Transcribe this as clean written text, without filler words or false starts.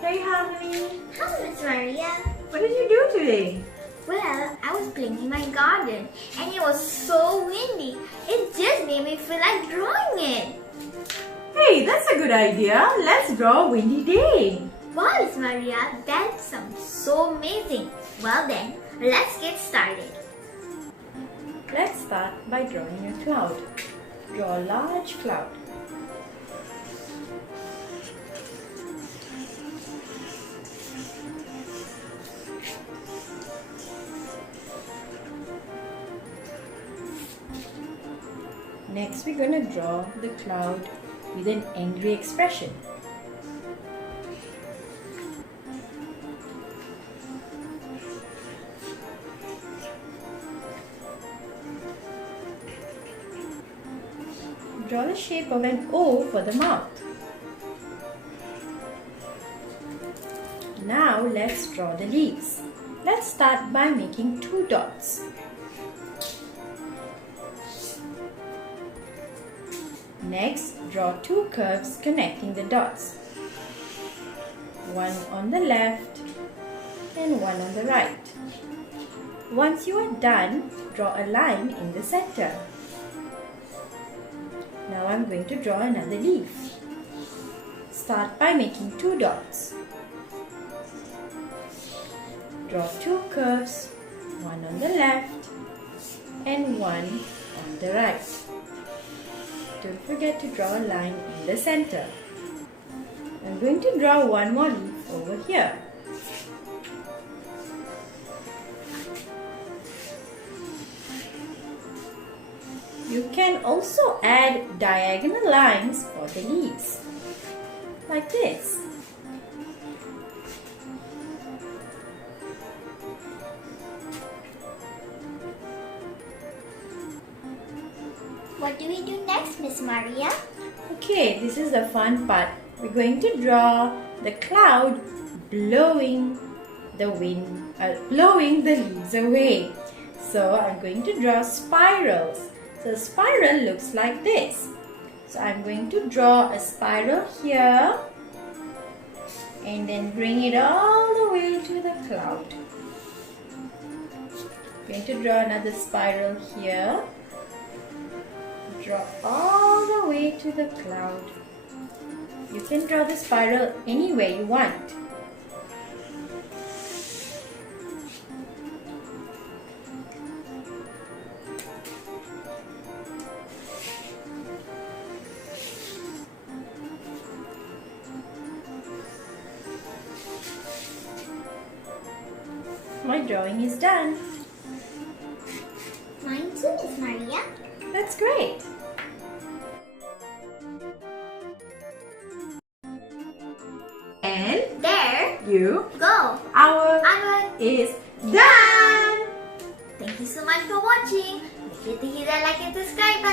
Hey Harmony, Hi, Miss Maria. what did you do today? Well, I was playing in my garden and it was so windy. It just made me feel like drawing it. Hey, that's a good idea. Let's draw a windy day. Wow, Miss Maria, that sounds so amazing. Well then, let's get started. Let's start by drawing a cloud. Draw a large cloud. Next, we're going to draw the cloud with an angry expression. Draw the shape of an O for the mouth. Now let's draw the leaves. Let's start by making 2 dots. Next, draw 2 curves connecting the dots. One on the left and one on the right. Once you are done, draw a line in the center. Now I'm going to draw another leaf. Start by making 2 dots. Draw 2 curves, one on the left and one on the right. Don't forget to draw a line in the center. I'm going to draw one more leaf over here. You can also add diagonal lines for the leaves, like this. What do we do next, Miss Maria? Okay, this is the fun part. We're going to draw the cloud blowing the leaves away. So I'm going to draw spirals. So spiral looks like this. So I'm going to draw a spiral here and then bring it all the way to the cloud. I'm going to draw another spiral here. Draw all the way to the cloud. You can draw the spiral any way you want. My drawing is done. Mine too, Miss Maria. That's great. And There you, go. our I'm is done. Thank you so much for watching. Make sure to hit that like and subscribe button.